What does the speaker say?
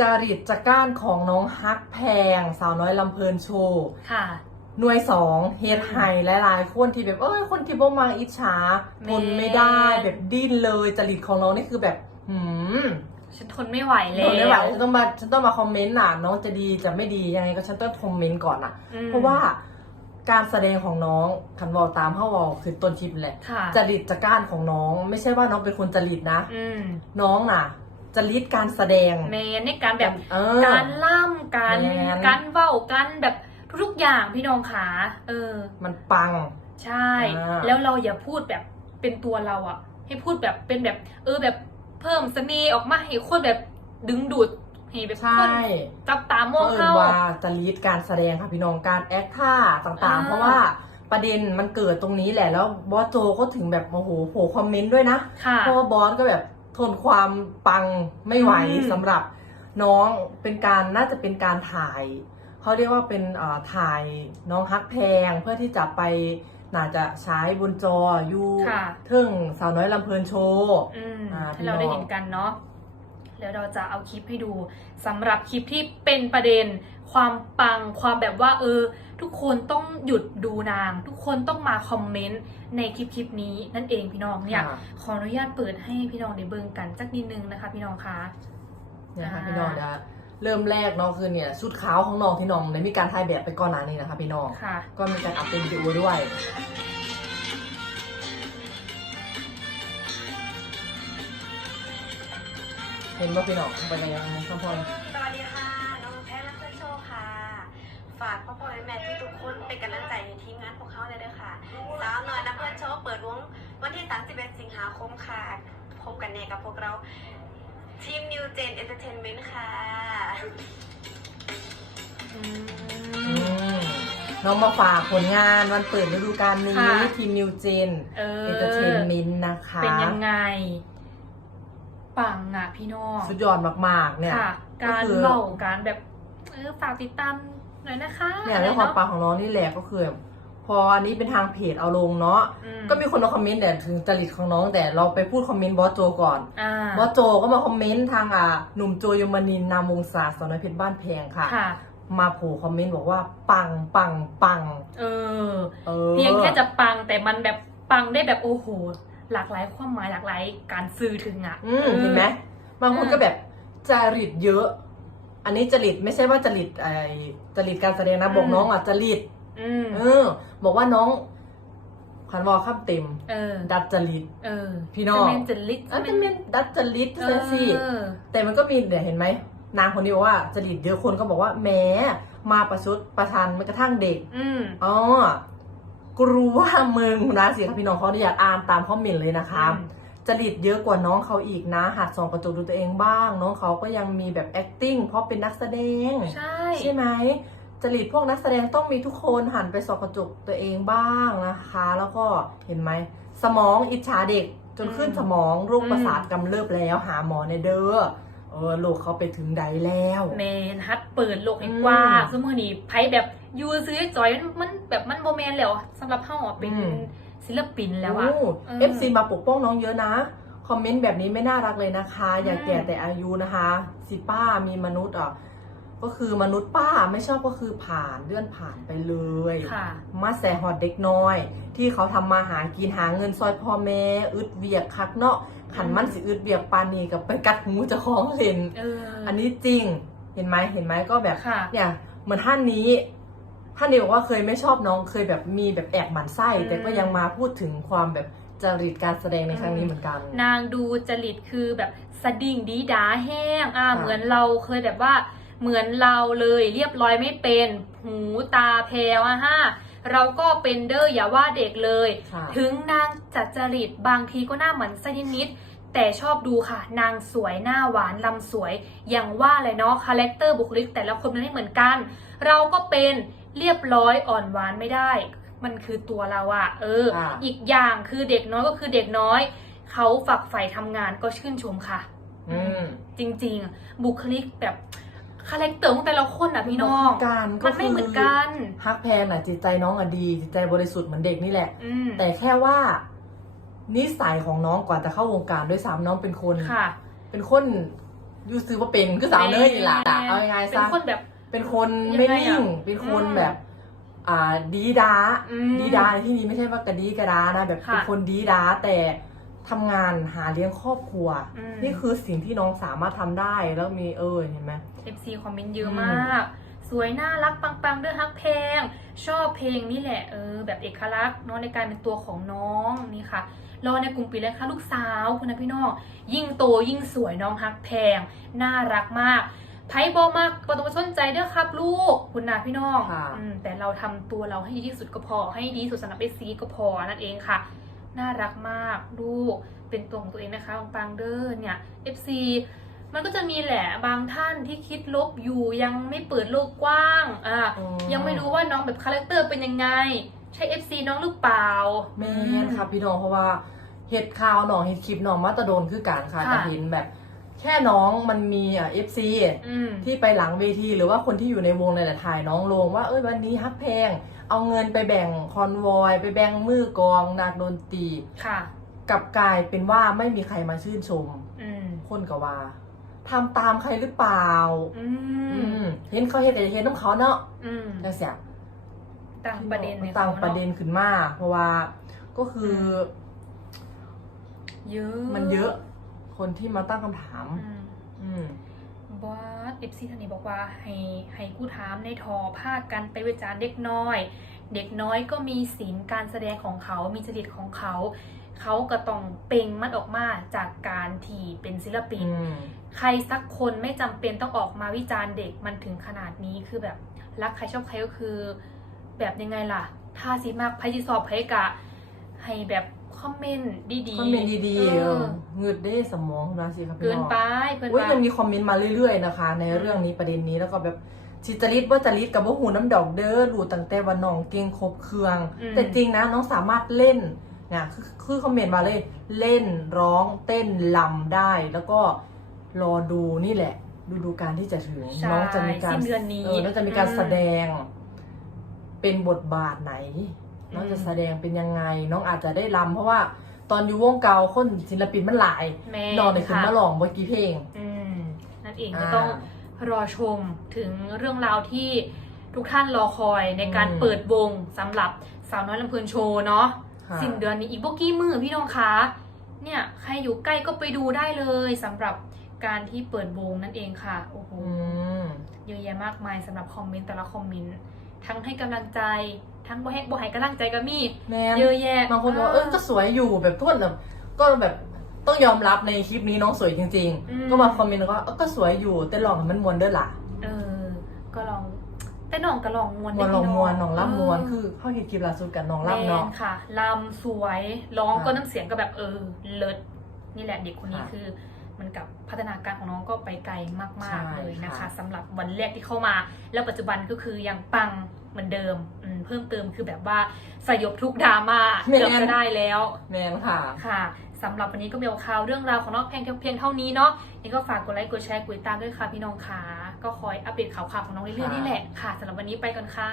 จริตจักร้านของน้องฮักแพง สาวน้อยลำเพลินโชว์ค่ะ หน่วยสองเฮดไฮหลายๆคนที่แบบเอ้ยคนที่บ่มาอิจฉาแม่ ทนไม่ได้แบบดิ้นเลยจริตของน้องนี่คือแบบหืมฉันทนไม่ไหวแล้ทวนไม่ไหวฉันต้องมาฉันต้องมาคอมเมนต์น่ะน้องจะดีจะไม่ดียังไงก็ฉันต้องคอมเมนต์ก่อนอะ อืมเพราะว่าการแสดงของน้องคันวอลตามเข้าวอลคือต้นคลิปแหละค่ะจริตจักร้านของน้อง ไม่ใช่ว่าน้องเป็นคนจริตนะ อืมน้องน่ะ จริตการแสดง แมนในการแบบเออการล่ำการแม่นการเว้าการแบบทุกๆอย่างพี่น้องขาเออ มันปัง ใช่ อ่า แล้วเราอย่าพูดแบบเป็นตัวเราอะให้พูดแบบเป็นแบบ เออแบบเพิ่มเสน่ห์ออกมาให้คนแบบดึงดูดให้แบบใช่คนจับตามองเอิญเข้าว่าจริตการแสดงค่ะพี่น้องการแอคท่าต่างอ่าๆเพราะว่าประเด็นมันเกิดตรงนี้แหละแล้วบอสโจก็ถึงแบบโอ้โหโผคอมเมนต์ด้วยนะค่ะ เพราะว่าบอสก็แบบ ทนความปังไม่ไหวอืม สำหรับน้องเป็นการน่าจะเป็นการถ่าย เขาเรียกว่าเป็นเอ่อถ่ายน้องฮักแพงเพื่อที่จะไปน่าจะใช้บนจออยู่ค่ะทึ่งสาวน้อยลำเพลินโชว์ อืมอ่าให้เราพี่น้องได้เห็นกันเนาะ แล้วเราจะเอาคลิปให้ดูสำหรับคลิปที่เป็นประเด็น ความปังความแบบว่า เออ ทุกคนต้องหยุดดูนาง ทุกคนต้องมาคอมเมนต์ในคลิปคลิปนี้นั่นเองพี่น้องเนี่ยค่ะ ขออนุญาตเปิดให้พี่น้องได้เบิ่งกันสักนิดนึงนะคะ พี่น้องคะเนี่ยค่ะอ่าพี่น้องนะเริ่มแรกเนาะคือเนี่ยชุดขาวของน้องที่น้องได้มีการถ่ายแบบไปก่อนหน้านี้นะคะพี่น้องค่ะ ก็มีการอัพเป็นวิดีโอด้วย เห็นว่าพี่น้องเป็นยังไงข้างพอนสวัสดีค่ะ น้องแพทย์นักเพื่อนโชว์ค่ะ ฝากพ่อพ่อแม่แม่ทุกๆคนเป็นกำลังใจให้ทีมงานพวกเขาเลยด้วยค่ะสาวน้อยนักเพื่อนโชว์เปิดวงวันที่ 31 สิงหาคมค่ะ พบกันแน่กับพวกเราทีม New Gen Entertainment ค่ะอือืมมน้องมาฝากผลงานวันเปิดฤดูกาลนี้ ค่ะทีมนิวเจนเออ เอนเตอร์เทนเมนต์นะคะ เป็นยังไง ปังอะพี่น้องสุดยอดมาก ๆ เนี่ย ค่ะก็การคือเล่าการแบบเออฝากติดตามหน่อยนะคะเนี่ยอะไรเรื่องความเนาะปังของน้องนี่แหละก็คือแบบพออันนี้เป็นทางเพจเอาลงเนาะอืก็มีคนมาคอมเมนต์แต่ถึงจริตของน้องแต่เราไปพูดคอมเมนต์บอสโจก่อนอ่าบอสโจก็มาคอมเมนต์ทางอะหนุ่มโจยมนินทร์นามวงศาสตร์สาวน้อยเพชรบ้านแพงค่ะค่ะมาโผล่คอมเมนต์บอกว่าปังปังปังเออเออ เพียงแค่จะปังแต่มันแบบปังได้แบบโอ้โห หลากหลายความหมายหลากหลายการสื่อถึงอะอืมเห็นไหมบางคนก็แบบจริตเยอะ อันนี้จริตไม่ใช่ว่าจริตไอจริตการแสดงนะบอกน้องอะจริตอืมเออ บอกว่าน้องคันวอข้ามเต็มเออดัดจริตเออพี่น้องจะเป็นจริตอันจะเป็นดัดจริตเอใช่สิอแต่มันก็มีเดี๋ยวเห็นไหมนางคนนี้บอกว่าจริตเยอะคนก็บอกว่าแหม้มาประชดประชันแม้กระทั่งเด็กอืมอ๋อ กรู้ว่ามึงนะเสิครับพี่น้องเขาอยากอ่านตามคอมเมนต์เลยนะคะจริตเยอะกว่าน้องเขาอีกนะ หัดส่องกระจกดูตัวเองบ้าง น้องเขาก็ยังมีแบบ acting เพราะเป็นนักแสดง ใช่ใช่ไหมจริตพวกนักแสดงต้องมีทุกคนหันไปส่องกระจกตัวเองบ้างนะคะ แล้วก็เห็นไหมสมองอิจฉาเด็กจนขึ้นสมองโรคประสาทกำเริบแล้วหาหมอในเด้อเออโลกเขาไปถึงใดแล้วแมนฮัดเปิดโลกให้กว้างอืมสมมตินี่ไพ่แบบ ยูซื้อจอยมันมันแบบมันโบแมนแล้วสำหรับเฮาอะเป็นอืม ศิลปินแล้วอะ เอฟซีมาปกป้องน้องเยอะนะ คอมเมนต์แบบนี้ไม่น่ารักเลยนะคะ อย่าอืมแก่แต่อายุนะคะ สิป้ามีมนุษย์อะก็คือมนุษย์ป้าไม่ชอบก็คือผ่านเลื่อนผ่านไปเลยค่ะ มาแสหอดเด็กน้อย ที่เขาทำมาหากินหาเงินซอยพ่อแม่อึดเวียกคักเนาะขันมันสิอึดเวียกปานนีกับไปกัดหูเจะคล้าของเล่นเอออัอันนี้จริงเห็นไหมเห็นไหมก็แบบ ค่ะ เนี่ยเหมือนท่านนี้ ท่านนี้บอกว่าเคยไม่ชอบน้องเคยแบบมีแบบแอบหมั่นไส้อืมแต่ก็ยังมาพูดถึงความแบบจริตการแสดงในครั้งนี้เหมือนกัน นางดูจริตคือแบบสดิ่งดีดาแห้งอ่าค่ะเหมือนเราเคยแบบว่าเหมือนเราเลยเรียบร้อยไม่เป็น หูตาแพรวอะฮะเราก็เป็นเด้ออย่าว่าเด็กเลย ค่ะ ถึงนางจัดจริตบางทีก็หน้าเหมือนไส้นิดๆแต่ชอบดูค่ะ นางสวยหน้าหวานลำสวยอย่างว่าเลยเนาะคาแรคเตอร์บุคลิกแต่ละคนมันไม่เหมือนกัน เราก็เป็น เรียบร้อยอ่อนหวานไม่ได้ มันคือตัวเราอะเออค่ะอีกอย่างคือเด็กน้อยก็คือเด็กน้อย เขาฝักใฝ่ทำงานก็ชื่นชมค่ะ อืมจริงๆ บุคลิกแบบคาแรคเตอร์ของแต่ละคนอะพี่น้องการก็มันไม่เหมือนกันฮักแพงน่ะจิตใจน้องอะดีจิตใจบริสุทธิ์เหมือนเด็กนี่แหละอืมแต่แค่ว่า นิสัยของน้องกว่าจะเข้าวงการด้วยซ้ำน้องเป็นคนค่ะ เป็นคนยูซื้อว่าเป็นคือสาวเนยนี่แหละเอายังไงเป็นซะคนแบบ เป็นคนยังไม่ไงอะนิ่ง เป็นคนอืมแบบ อ่าดีดาอืมดีดาในที่นี้ไม่ใช่ว่ากระดีกระดานะแบบค่ะเป็นคนดีดาแต่ทำงานหาเลี้ยงครอบครัว อืม นี่คือสิ่งที่น้องสามารถทำได้แล้วมีเออเห็นไหม FC คอมเมนต์เยอะอืมมาก สวยน่ารักปังๆเด้อฮักเพลง ชอบเพลงนี่แหละเออแบบเอกลักษณ์เนาะในการเป็นตัวของน้องนี่ค่ะ รอในกลุ่มปิดเลยค่ะลูกสาวคุณนะพี่น้องยิ่งโตยิ่งสวยน้องฮักแพง น่ารักมาก ไพ่บอมากประตูสนใจเด้อครับ ลูกคุณนาพี่น้องค่ะ อืมแต่เราทำตัวเราให้ดีที่สุดก็พอ ให้ดีที่สุดสำหรับเอซีก็พอนั่นเองค่ะ น่ารักมากลูกเป็นตัวของตัวเองนะคะปังๆเด้อเนี่ย FC มันก็จะมีแหละบางท่านที่คิดลบอยู่ยังไม่เปิดโลกกว้างอะอืมยังไม่รู้ว่าน้องแบบคาแรคเตอร์เป็นยังไง ใช่ FC น้องหรือเปล่าแม่นครับพี่น้องเพราะว่าเห็ดข่าวหนองเห็ดคลิปหนองมาตะโดนคือการค่ะค่ะแต่เห็นแบบ แค่น้องมันมีอะเอฟซีอืมที่ไปหลังเวทีหรือว่าคนที่อยู่ในวงในแหละถ่ายน้องลงว่าเอ้ยวันนี้ฮักเพลง เอาเงินไปแบ่งคอนวอย ไปแบ่งมือกลองนักดนตรีค่ะกลับกลายเป็นว่าไม่มีใครมาชื่นชมอืมคนก็ว่าทำตามใครหรือเปล่าอือืมมเห็นเขาเห็นแต่เห็นน้องเขาเนาะอืมจังเสียตั้งประเด็นในต่างเขาประเด็นขึ้นมาเพราะว่าก็คืออเยอะมันเยอะ คนที่มาตั้งคำถามอืมอืมบอสเอฟซีท่านนี้บอกว่าให้ให้กู้ถามในทอภาคกันไปวิจารณ์เด็กน้อย เด็กน้อยก็มีศีลการแสดงของเขา มีจริตของเขา เขาก็ต้องเปล่งมันออกมาจากการที่เป็นศิลปินอืมใครสักคนไม่จำเป็นต้องออกมาวิจารณ์เด็กมันถึงขนาดนี้คือแบบรักใครชอบใครก็คือ แบบยังไงล่ะ ถ้าสิมากไพจิสอบไพกะ ให้แบบ คอมเมนต์ดีๆคอมเมนต์ดีๆเอเอออเงืดได้สมองคุณราศีครับพี่เกินน้องไปเกินอุ้ยไปยังมีคอมเมนต์มาเรื่อยๆนะคะ ในเรื่องนี้ประเด็นนี้แล้วก็แบบชิจริตว่าจริตกับว่าหูน้ำดอกเด้อรู้ตั้งแต่วันน้องเก่งครบเครื่อง อืม แต่จริงนะน้องสามารถเล่นเนี่ยคือคือคอมเมนต์มาเลย เล่นร้องเต้นลำได้ แล้วก็รอดูนี่แหละดูดูการที่จะถึงใช่น้องจะมีการสิ้นเดือนนี้เออน้องจะมีการอืม แสดง เป็นบทบาทไหน น้องอืมจะแสดงเป็นยังไง น้องอาจจะได้ลำเพราะว่าตอนอยู่วงเก่าคนศิลปินมันหลายแม่น้องได้ขึ้นค่ะมาลองเมื่อกี้เพลงอืมนั่นเองอ่าก็ต้องรอชมถึงเรื่องราวที่ทุกท่านรอคอยในการอืมเปิดวงสำหรับสาวน้อยลำเพลินโชว์เนาะค่ะสิ้นเดือนนี้อีกบกี้มือพี่น้องคะเนี่ยใครอยู่ใกล้ก็ไปดูได้เลยสำหรับการที่เปิดวงนั่นเองค่ะโอ้โหอืมเยอะแยะมากมายสำหรับคอมเมนต์แต่ละคอมเมนต์ ทั้งให้กำลังใจ ทั้งบ่ให้บ่ให้กำลังใจก็มีแม่นเยอะแยะบางคนบอกว่าเออก็สวยอยู่แบบทุกคนแบบก็แบบต้องยอมรับในคลิปนี้น้องสวยจริงอืมๆก็มาคอมเมนต์ว่าเออก็สวยอยู่แต่ลองให้มันมวนเด้อล่ะเออ ก็ลองแต่น้องก็ลองมวนมได้วนลองพี่มวนน้องล่ำมวนเคือเข้าเห็นคลิปล่าสุดกับน้องแมล่ำเนาะนค่ะลำสวยร้องค่ะก็น้ำเสียงก็แบบเออเลิศนี่แหละเด็กคนนี้ค่ะคือ มันกับพัฒนาการของน้องก็ไปไกลมากใช่ๆเลยนะคะค่ะสำหรับวันแรกที่เข้ามา แล้วปัจจุบันก็คือยังปังเหมือนเดิมอืมเพิ่มเติมคือแบบว่าสยบทุกดราม่าเกือบจะได้แล้วแมนค่ะค่ะสำหรับวันนี้ก็มีข่าวเรื่องราวของน้องแพงเพียงเท่านี้เนาะยังก็ฝากกดไลค์กดแชร์กดติดตามด้วยค่ะพี่น้องค่ะก็คอยอัปเดตข่าวๆของน้องเรื่อยๆนี่แหละค่ะสำหรับวันนี้ไปก่อนค่ะ